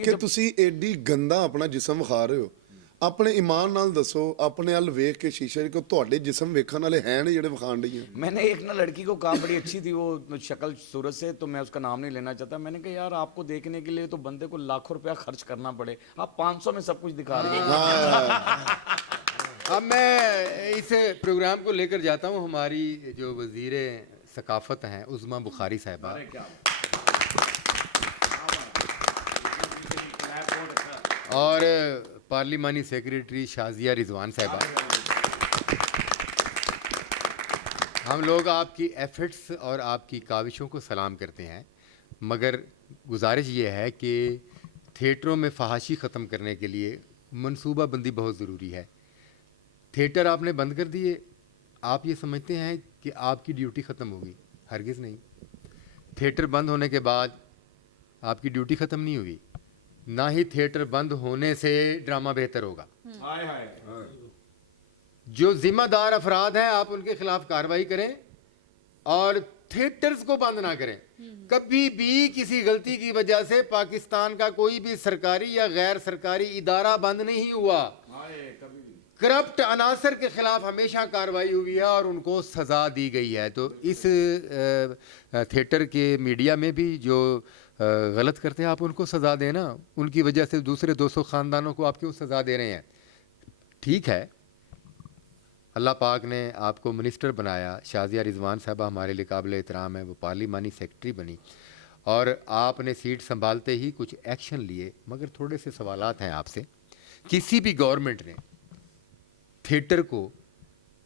ये ਕਿ जब ਤੁਸੀਂ ਏਡੀ ਗੰਦਾ ਆਪਣਾ ਜਿਸਮ ਵਿਖਾ ਰਹੇ ਹੋ, ਆਪਣੇ ਈਮਾਨ ਨਾਲ ਦੱਸੋ, ਆਪਣੇ ਵੱਲ ਵੇਖ ਕੇ ਸ਼ੀਸ਼ੇ 'ਚ, ਕਿ ਤੁਹਾਡੇ ਜਿਸਮ ਵੇਖਣ ਵਾਲੇ ਹੈ ਨੇ ਜਿਹੜੇ ਵਿਖਾਣ ਡਈਆਂ। मैंने एक ना लड़की को कहा, बड़ी अच्छी थी वो शक्ल सूरत से, तो मैं उसका नाम नहीं लेना चाहता, मैंने कहा यार आपको देखने के लिए तो बंदे को लाखों रुपया खर्च करना पड़े, आप 500 में सब कुछ दिखा रही हैं। अब मैं इस प्रोग्राम को लेकर जाता हूँ हमारी जो वज़ीर सकाफ़त हैं उज़मा बुखारी साहिबा और पार्लिमानी सेक्रेटरी शाजिया रिजवान साहिबा। हम लोग आपकी एफर्ट्स और आपकी काविशों को सलाम करते हैं, मगर गुजारिश ये है कि थिएटरों में फहाशी ख़त्म करने के लिए मनसूबा बंदी बहुत ज़रूरी है। थिएटर आपने बंद कर दिए, आप ये समझते हैं कि आपकी ड्यूटी ख़त्म होगी? हरगिज़ नहीं। थिएटर बंद होने के बाद आपकी ड्यूटी ख़त्म नहीं हुई, ना ही थिएटर बंद होने से ड्रामा बेहतर होगा। जो ज़िम्मेदार अफराद हैं आप उनके खिलाफ कार्रवाई करें और थिएटर्स को बंद ना करें। कभी भी किसी गलती की वजह से पाकिस्तान का कोई भी सरकारी या गैर सरकारी इदारा बंद नहीं हुआ। करप्ट अनासर के खिलाफ हमेशा कार्रवाई हुई है और उनको सज़ा दी गई है। तो इस थिएटर के मीडिया में भी जो गलत करते हैं आप उनको सज़ा देना, उनकी वजह से दूसरे 200 ख़ानदानों को आप क्यों सज़ा दे रहे हैं? ठीक है, अल्लाह पाक ने आपको मिनिस्टर बनाया, शाजिया रिजवान साहबा हमारे लिए काबिल एहतराम है, वो पार्लिमानी सेक्रेटरी बनी और आपने सीट संभालते ही कुछ एक्शन लिए, मगर थोड़े से सवालात हैं आपसे। किसी भी गवर्नमेंट ने थिएटर को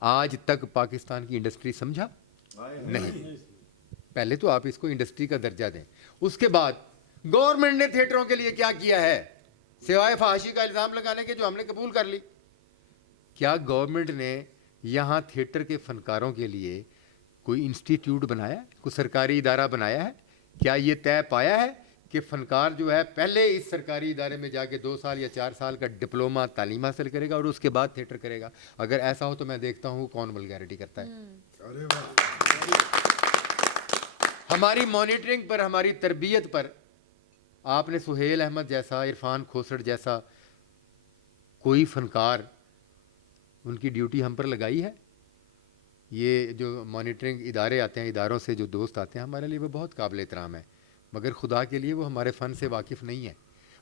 आज तक पाकिस्तान की इंडस्ट्री समझा? नहीं। पहले तो आप इसको इंडस्ट्री का दर्जा दें। उसके बाद गवर्नमेंट ने थिएटरों के लिए क्या किया है सिवाय फहाशी का इल्ज़ाम लगाने के, जो हमने कबूल कर ली? क्या गवर्नमेंट ने यहाँ थिएटर के फनकारों के लिए कोई इंस्टीट्यूट बनाया है, कोई सरकारी इदारा बनाया है? क्या ये तय पाया है कि फ़नकार जो है पहले इस सरकारी इदारे में जाके 2 साल या 4 साल का डिप्लोमा तालीम हासिल करेगा और उसके बाद थिएटर करेगा? अगर ऐसा हो तो मैं देखता हूँ कौन वल्गैरिटी करता है। हमारी मॉनिटरिंग पर, हमारी तरबियत पर आपने सुहेल अहमद जैसा, इरफान खोसड़ जैसा कोई फ़नकार, उनकी ड्यूटी हम पर लगाई है? ये जो मॉनिटरिंग इदारे आते हैं, इदारों से जो दोस्त आते हैं, हमारे लिए वो बहुत काबिल एहतराम है, मगर खुदा के लिए वो हमारे फ़न से वाकिफ़ नहीं है।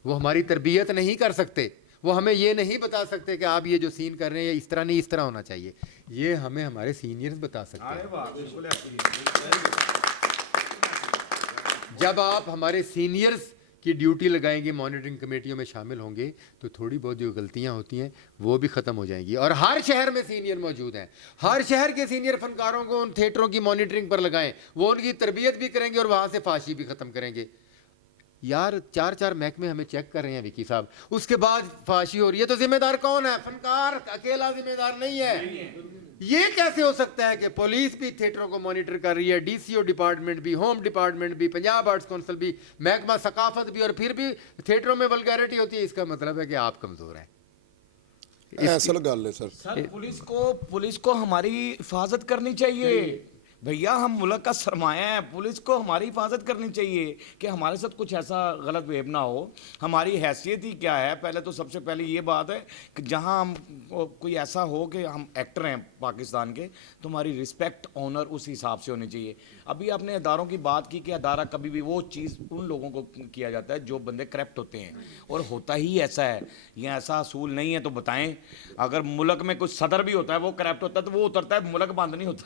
वो हमारी तरबियत नहीं कर सकते, वो हमें ये नहीं बता सकते कि आप ये जो सीन कर रहे हैं इस तरह नहीं, इस तरह होना चाहिए। ये हमें हमारे सीनियर्स बता सकते हैं। जब आप हमारे सीनियर्स की ड्यूटी लगाएंगे, मॉनिटरिंग कमेटियों में शामिल होंगे, तो थोड़ी बहुत जो गलतियां होती हैं वो भी ख़त्म हो जाएंगी। और हर शहर में सीनियर मौजूद हैं, हर शहर के सीनियर फनकारों को उन थिएटरों की मॉनिटरिंग पर लगाएं, वो उनकी तरबियत भी करेंगे और वहाँ से फाशी भी ख़त्म करेंगे। यार 4-4 महकमे हमें चेक कर रहे हैं विकी साहब, उसके बाद फाशी हो रही है, तो जिम्मेदार कौन है? फनकार अकेला जिम्मेदार नहीं है। ये कैसे हो सकता है कि पुलिस भी थिएटरों को मॉनिटर कर रही है, DCO डिपार्टमेंट भी, होम डिपार्टमेंट भी, पंजाब आर्ट्स काउंसिल भी, महकमा सकाफत भी, और फिर भी थिएटरों में वल्गैरिटी होती है? इसका मतलब है कि आप कमज़ोर हैं। असल गल है सर, सर पुलिस को हमारी हिफाजत करनी चाहिए भैया, हम मुल्क का सरमाया है, पुलिस को हमारी हिफाजत करनी चाहिए कि हमारे साथ कुछ ऐसा गलत वेब ना हो। हमारी हैसियत ही क्या है? पहले तो सबसे पहले ये बात है कि जहाँ हम कोई ऐसा हो कि हम एक्टर हैं पाकिस्तान के, तो हमारी रिस्पेक्ट ऑनर उस हिसाब से होनी चाहिए। अभी आपने अदारों की बात की कि अदारा कभी भी वो चीज़ उन लोगों को किया जाता है जो बंदे करप्ट होते हैं, और होता ही ऐसा है। ये ऐसा असूल नहीं है तो बताएं, अगर मुल्क में कुछ सदर भी होता है वो करप्ट होता है तो वो उतरता है, मुल्क बंद नहीं होता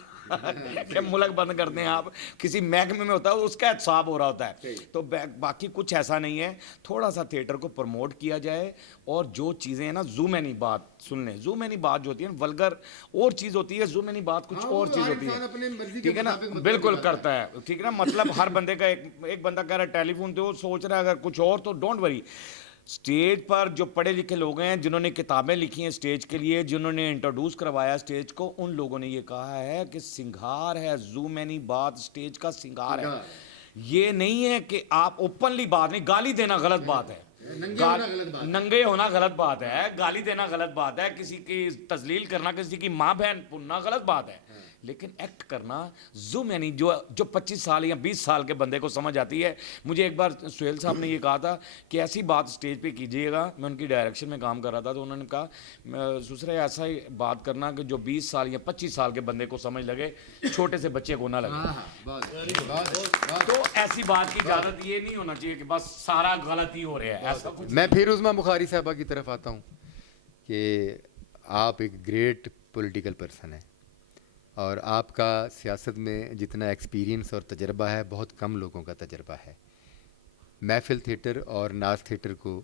कि मुल्क बंद कर दें आप। किसी महकमे में होता है उसका एहतसाब हो रहा होता है। तो बाकी कुछ ऐसा नहीं है। थोड़ा सा थिएटर को प्रमोट किया जाए, और जो चीज़ें हैं ना, ज़ूमैनी बात सुन लें, ज़ूमैनी बात जो होती है वल्गर और चीज़ होती है, ज़ूमैनी बात कुछ और चीज़ होती है, ठीक है ना? बिल्कुल करता है, ठीक है ना? मतलब हर बंदे का एक बंदा कह रहा है टेलीफोन तो वो सोच रहा है अगर कुछ और, तो डोंट वरी। स्टेज पर जो पढ़े लिखे लोग हैं, जिन्होंने किताबें लिखी हैं स्टेज के लिए, जिन्होंने इंट्रोड्यूस करवाया स्टेज को, उन लोगों ने ये कहा है कि सिंगार है ज़ूमैनी बात, स्टेज का सिंगार है। ये नहीं है कि आप ओपनली बात नहीं, गाली देना गलत बात है, नंगे होना गलत बात है, गाली देना गलत बात है, किसी की तजलील करना, किसी की माँ बहन पुनना गलत बात है। لیکن ایکٹ کرنا زوم یعنی جو 25 سال یا 20 سال کے بندے کو سمجھ آتی ہے. مجھے ایک بار سہیل صاحب نے یہ کہا تھا کہ ایسی بات اسٹیج پہ کیجیے گا, میں ان کی ڈائریکشن میں کام کر رہا تھا, تو انہوں نے کہا دوسرے ایسا ہی بات کرنا کہ جو 20 سال یا 25 سال کے بندے کو سمجھ لگے, چھوٹے سے بچے کو نہ لگے. تو ایسی بات کی اجازت یہ نہیں ہونا چاہیے کہ بس سارا غلط ہی ہو رہا ہے, ایسا کچھ. میں پھر عظمیٰ بخاری صاحبہ کی طرف آتا ہوں کہ آپ ایک گریٹ پولیٹیکل پرسن ہیں, اور آپ کا سیاست میں جتنا ایکسپیرینس اور تجربہ ہے بہت کم لوگوں کا تجربہ ہے. محفل تھیٹر اور ناز تھیٹر کو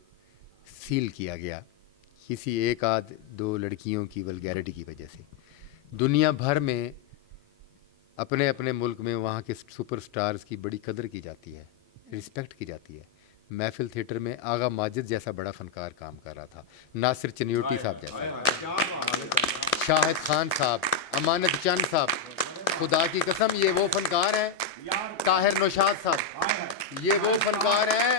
سیل کیا گیا کسی ایک آدھ دو لڑکیوں کی ولگیرٹی کی وجہ سے. دنیا بھر میں اپنے اپنے ملک میں وہاں کے سپر سٹارز کی بڑی قدر کی جاتی ہے, رسپیکٹ کی جاتی ہے. محفل تھیٹر میں آغا ماجد جیسا بڑا فنکار کام کر رہا تھا, ناصر چنیوٹی صاحب جیسا, شاہد خان صاحب, امانت چند صاحب, خدا کی قسم یہ وہ فنکار ہیں. طاہر نوشاد صاحب یہ وہ فنکار ہیں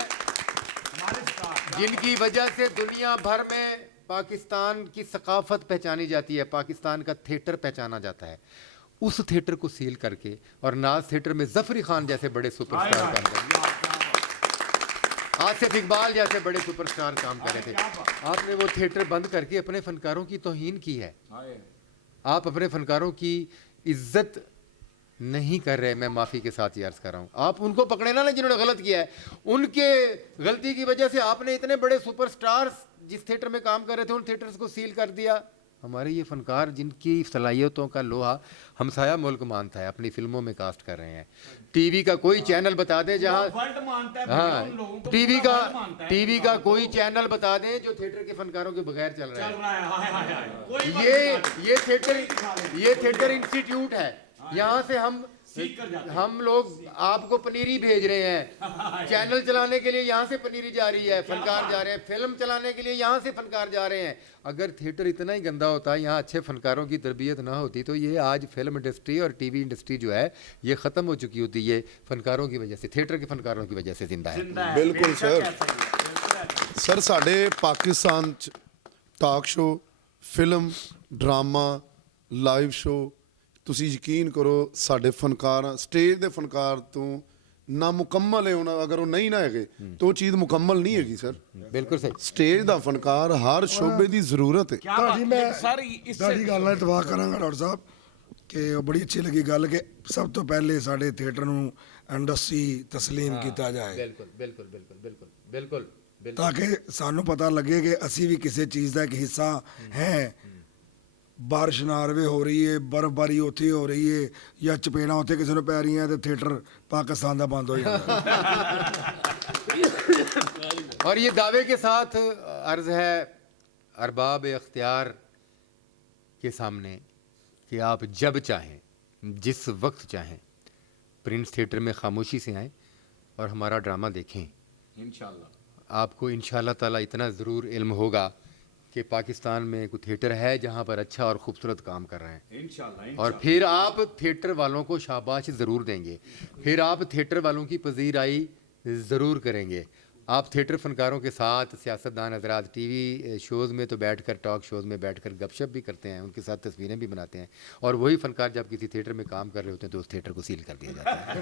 جن کی وجہ سے دنیا بھر میں پاکستان کی ثقافت پہچانی جاتی ہے, پاکستان کا تھیٹر پہچانا جاتا ہے. اس تھیٹر کو سیل کر کے اور ناز تھیٹر میں ظفری خان جیسے بڑے سپر سٹار کام کر رہے, آصف اقبال جیسے بڑے سپر سٹار کام کر رہے تھے. آپ نے وہ تھیٹر بند کر کے اپنے فنکاروں کی توہین کی ہے. آپ اپنے فنکاروں کی عزت نہیں کر رہے. میں معافی کے ساتھ یہ عرض کر رہا ہوں, آپ ان کو پکڑے نا جنہوں نے غلط کیا ہے. ان کے غلطی کی وجہ سے آپ نے اتنے بڑے سپر سٹارز جس تھیٹر میں کام کر رہے تھے ان تھیٹرز کو سیل کر دیا. ہمارے یہ فنکار جن کی صلاحیتوں کا لوہا ہمسایہ ملک مانتا ہے اپنی فلموں میں کاسٹ کر رہے ہیں. ٹی وی کا کوئی چینل بتا دیں جہاں, ہاں ٹی وی کا کوئی چینل بتا دیں جو تھیٹر کے فنکاروں کے بغیر چل رہا ہے. یہ تھیٹر انسٹیٹیوٹ ہے. یہاں سے ہم لوگ آپ کو پنیری بھیج رہے ہیں, چینل چلانے کے لیے یہاں سے پنیری جا رہی ہے, فنکار جا رہے ہیں, فلم چلانے کے لیے یہاں سے فنکار جا رہے ہیں. اگر تھیٹر اتنا ہی گندا ہوتا, یہاں اچھے فنکاروں کی تربیت نہ ہوتی, تو یہ آج فلم انڈسٹری اور ٹی وی انڈسٹری جو ہے یہ ختم ہو چکی ہوتی. یہ فنکاروں کی وجہ سے, تھیٹر کے فنکاروں کی وجہ سے زندہ ہے. ਬਿਲਕੁਲ ਸਰ ਸਾਡੇ ਪਾਕਿਸਤਾਨ 'ਚ talk show, film, drama, live show, ਤੁਸੀਂ ਯਕੀਨ ਕਰੋ ਸਾਡੇ ਫਨਕਾਰ ਸਟੇਜ ਦੇ ਫਨਕਾਰ ਤੋਂ ਨਾ ਮੁਕੰਮਲ ਹੈ. ਹੁਣ ਅਗਰ ਉਹ ਨਹੀਂ ਨਾ ਹੈਗੇ ਤਾਂ ਉਹ ਚੀਜ਼ ਮੁਕੰਮਲ ਨਹੀਂ ਹੈਗੀ ਸਰ. ਬਿਲਕੁਲ ਸਹੀ. ਸਟੇਜ ਦਾ ਫਨਕਾਰ ਹਰ ਸ਼ੋਬੇ ਦੀ ਜ਼ਰੂਰਤ ਹੈ. ਤੁਹਾਡੀ ਗੱਲ ਨਾਲ ਇਤਫਾਕ ਕਰਾਂਗਾ ਡਾਕਟਰ ਸਾਹਿਬ ਕਿ ਉਹ ਬੜੀ ਅੱਛੀ ਲੱਗੀ ਗੱਲ ਕਿ ਸਭ ਤੋਂ ਪਹਿਲੇ ਸਾਡੇ ਥੀਏਟਰ ਨੂੰ ਇੰਡਸਟਰੀ ਤਸਲੀਮ ਕੀਤਾ ਜਾਏ. ਬਿਲਕੁਲ ਬਿਲਕੁਲ ਬਿਲਕੁਲ ਬਿਲਕੁਲ ਬਿਲਕੁਲ ਤਾਂ ਕਿ ਸਾਨੂੰ ਪਤਾ ਲੱਗੇ ਕਿ ਅਸੀਂ ਵੀ ਕਿਸੇ ਚੀਜ਼ ਦਾ ਇੱਕ ਹਿੱਸਾ ਹੈ. ਬਾਰਿਸ਼ ਨਾਰਵੇ ਹੋ ਰਹੀ ਹੈ, ਬਰਫ਼ਬਾਰੀ ਉੱਥੇ ਹੋ ਰਹੀ ਹੈ, ਜਾਂ ਚਪੇੜਾਂ ਉੱਥੇ ਕਿਸੇ ਨੂੰ ਪੈ ਰਹੀਆਂ ਤੇ ਥੀਏਟਰ ਪਾਕਿਸਤਾਨ ਦਾ ਬੰਦ ਹੋ ਜਾਂਦਾ. اور یہ دعوے کے ساتھ عرض ہے ارباب اختیار کے سامنے کہ آپ جب چاہیں, جس وقت چاہیں, پرنس تھیٹر میں خاموشی سے آئیں اور ہمارا ڈرامہ دیکھیں. انشاءاللہ آپ کو انشاءاللہ تعالیٰ اتنا ضرور علم ہوگا کہ پاکستان میں کوئی تھیٹر ہے جہاں پر اچھا اور خوبصورت کام کر رہے ہیں. انشاءاللہ اور پھر آپ تھیٹر والوں کو شاباش ضرور دیں گے, پھر آپ تھیٹر والوں کی پذیرائی ضرور کریں گے. آپ تھیٹر فنکاروں کے ساتھ سیاستدان حضرات ٹی وی شوز میں تو بیٹھ کر, ٹاک شوز میں بیٹھ کر گپ شپ بھی کرتے ہیں, ان کے ساتھ تصویریں بھی بناتے ہیں, اور وہی فنکار جب کسی تھیٹر میں کام کر رہے ہوتے ہیں تو اس تھیٹر کو سیل کر دیا جاتا ہے.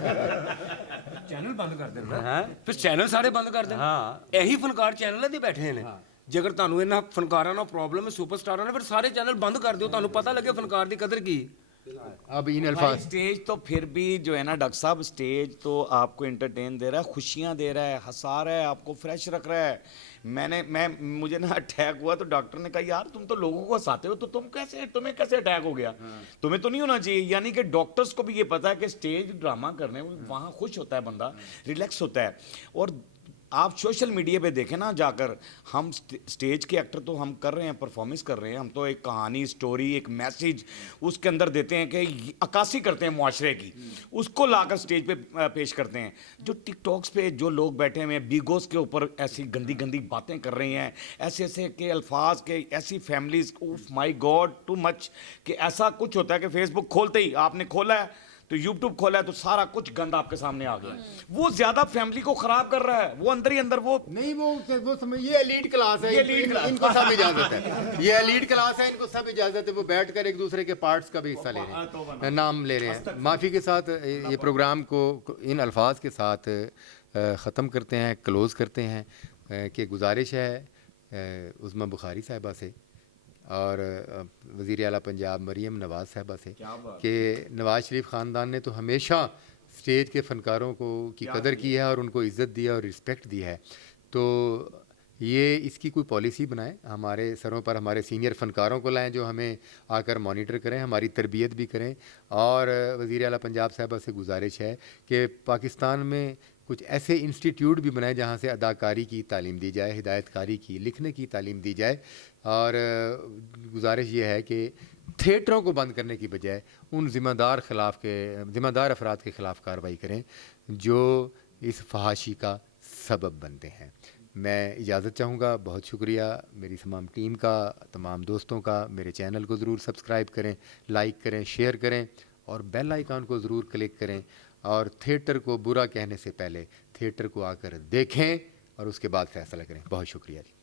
چینل بند کر دینا, پھر چینل سارے بند کر دینا. یہی فنکار چینل دے بیٹھے ہیں. جے اگر تانوں انہاں فنکاراں نال پرابلم ہے, سپر سٹاراں نال, پھر سارے چینل بند کر دیو, تانوں پتہ لگے فنکار دی قدر کی. اب ان الفاظ اسٹیج تو پھر بھی جو ہے نا ڈاکٹر صاحب, اسٹیج تو آپ کو انٹرٹین دے رہا ہے, خوشیاں دے رہا ہے, ہنسا رہا ہے, آپ کو فریش رکھ رہا ہے. مجھے نا اٹیک ہوا تو ڈاکٹر نے کہا یار تم تو لوگوں کو ہنساتے ہو, تو تمہیں کیسے اٹیک ہو گیا؟ تمہیں تو نہیں ہونا چاہیے. یعنی کہ ڈاکٹرز کو بھی یہ پتا ہے کہ اسٹیج ڈرامہ کرنے وہاں خوش ہوتا ہے بندہ, ریلیکس ہوتا ہے. اور آپ سوشل میڈیا پہ دیکھیں نا جا کر, ہم اسٹیج کے ایکٹر تو ہم کر رہے ہیں, پرفارمنس کر رہے ہیں, ہم تو ایک کہانی, اسٹوری, ایک میسیج اس کے اندر دیتے ہیں کہ عکاسی کرتے ہیں معاشرے کی, اس کو لا کر اسٹیج پہ پیش کرتے ہیں. جو ٹک ٹاکس پہ جو لوگ بیٹھے ہوئے ہیں بیگوز کے اوپر ایسی گندی گندی باتیں کر رہی ہیں, ایسے ایسے کے الفاظ کے, ایسی فیملیز, اوف مائی گاڈ ٹو مچ, کہ ایسا کچھ ہوتا ہے کہ فیس بک کھولتے ہی آپ نے کھولا ہے तो यूट्यूब खोला है तो सारा कुछ गंद आपके सामने आ गया है। वो ज्यादा फैमिली को खराब कर रहा है, वो अंदर ही अंदर वो नहीं वो समझ, ये एलीट क्लास है, ये elite class। इनको सब इजाजत है, ये एलीट क्लास है, इनको सब इजाजत है, वो बैठकर एक दूसरे के पार्ट्स का भी हिस्सा ले रहे हैं, नाम ले रहे हैं। माफ़ी के साथ ये प्रोग्राम को इन अल्फाज के साथ ख़त्म करते हैं, क्लोज़ करते हैं कि गुजारिश है उज़्मा बुखारी साहिबा से और वज़ीर आला पंजाब मरीम नवाज़ साहिबा से कि नवाज़ शरीफ ख़ानदान ने तो हमेशा स्टेज के फ़नकारों को की कदर की है और उनको इज़्ज़त दी है और रिस्पेक्ट दी है। तो ये इसकी कोई पॉलिसी बनाएं, हमारे सरों पर हमारे सीनियर फ़नकारों को लाएं जो हमें आकर मॉनिटर करें, हमारी तरबियत भी करें। और वज़ीर आला पंजाब साहिबा से गुजारिश है कि पाकिस्तान में कुछ ऐसे इंस्टीट्यूट भी बनाए जहाँ से अदाकारी की तालीम दी जाए, हिदायतकारी की, लिखने की तालीम दी जाए। और गुजारिश ये है कि थिएटरों को बंद करने की बजाय उन ज़िम्मेदार अफराद के ख़िलाफ़ कार्रवाई करें जो इस फहाशी का सबब बनते हैं। मैं इजाज़त चाहूँगा, बहुत शुक्रिया मेरी तमाम टीम का, तमाम दोस्तों का। मेरे चैनल को ज़रूर सब्सक्राइब करें, लाइक करें, शेयर करें और बेल आइकन को ज़रूर क्लिक करें। और थिएटर को बुरा कहने से पहले थिएटर को आकर देखें और उसके बाद फ़ैसला करें। बहुत शुक्रिया जी।